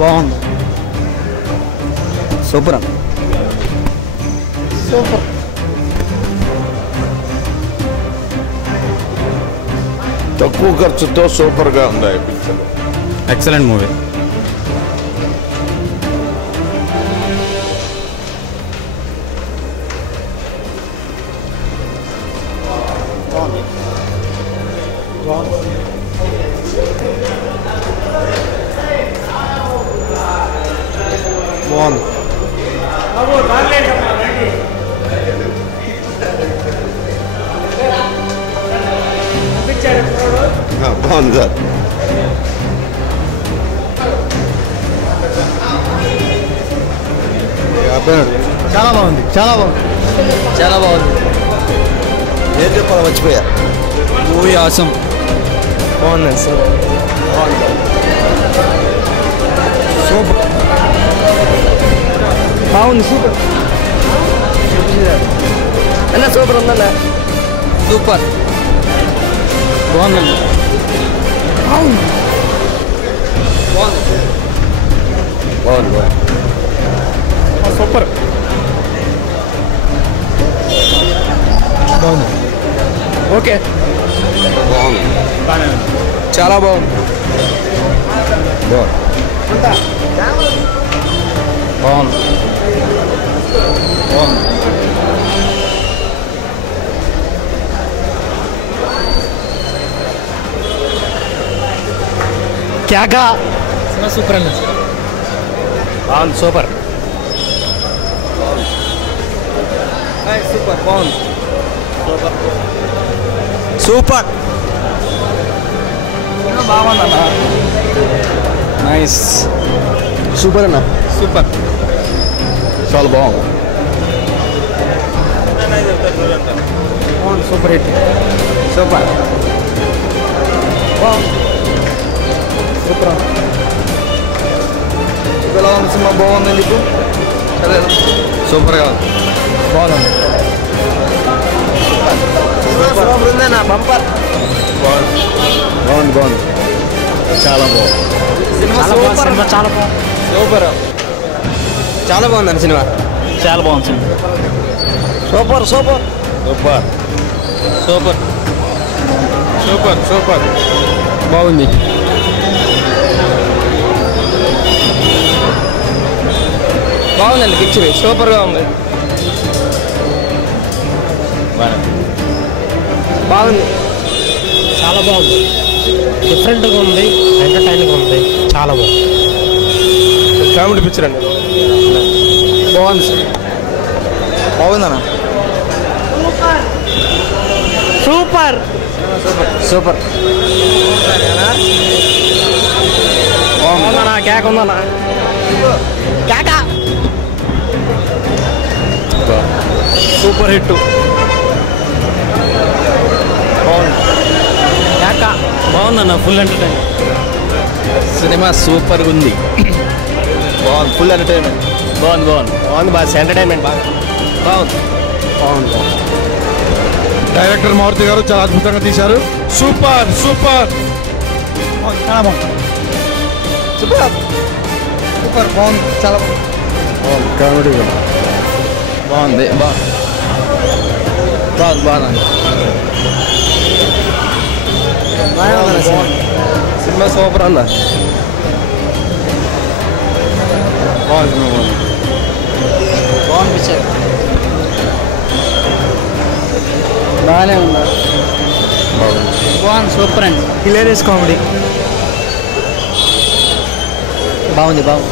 బాగుంది. సూపర్ అన్న. సూపర్. తక్కువ ఖర్చుతో సూపర్గా ఉంది ఈ పిక్చర్. Excellent movie. బాగుంది. బాగుంది సార్. చాలా బాగుంది. చాలా బాగుంది. చాలా బాగుంది. ఏం చెప్పాలి మర్చిపోయా. Movie awesome. బాగుంది సార్. సూపర్. బాగుంది. సూపర్ అన్న. సూపర్ ఉందన్న. సూపర్. బాగుందండి. బాగుంది. బాగుంది. బాగుంది. సూపర్. బాగుంది. ఓకే. బాగుంది. చాలా బాగుంది. బాగుంది. బాగుంది. క్యాగా సూపర్ అన్న. బాగుంది. సూపర్. సూపర్. బాగుంది. సూపర్. సూపర్. బాగుందన్న. నైస్. సూపర్ అన్న. సూపర్. చాలా బాగుంది. Super hit. సూపర్. సూపర్. ఎలా ఉంది సినిమా? బాగుంది. నీకు సూపర్గా ఉంది. బాగుంది. బంపర్. బాగుంది. బాగుంది. బాగుంది. చాలా బాగుంది. సినిమా చాలా బాగుంది. సూపర్. చాలా బాగుందండి సినిమా. చాలా బాగుంది cinema. Super. Super. Super. Super. Super. Super. బాగుంది. బాగుందండి పిక్చర్. సూపర్గా ఉంది. బాగుంది. చాలా బాగుంది. డిఫరెంట్గా ఉంది. ఎంటర్టైనింగ్ ఉంది. చాలా బాగుంది. కామెడీ పిక్చర్ అండి. బాగుంది సార్. బాగుందన్న. సూపర్. సూపర్. బాగుందన్నా. కేక్ ఉందన్నా. కేక. Super hit. బాగుంది. కేక. బాగుందన్న. Full entertaining. సినిమా సూపర్గా ఉంది. బాగుంది. Full entertainment. బాగుంది. బాగుంది. బాగుంది. బాగా ఎంటర్టైన్మెంట్ బాగా బాగుంది. బాగుంది. డైరెక్టర్ మారుతి గారు చాలా అద్భుతంగా తీశారు. సూపర్. సూపర్. చాలా బాగుంది. సూపర్. సూపర్. బాగుంది. చాలా బాగుంది. కామెడీ బాగుంది. బాగుంది. బాగుంది. సినిమా సూపర్ అన్న. బాగుంది. బాగుంది పిక్చర్. బాగానే ఉందా? బాగుంది. సూపర్ అండి. Hilarious comedy. బాగుంది. బాగుంది.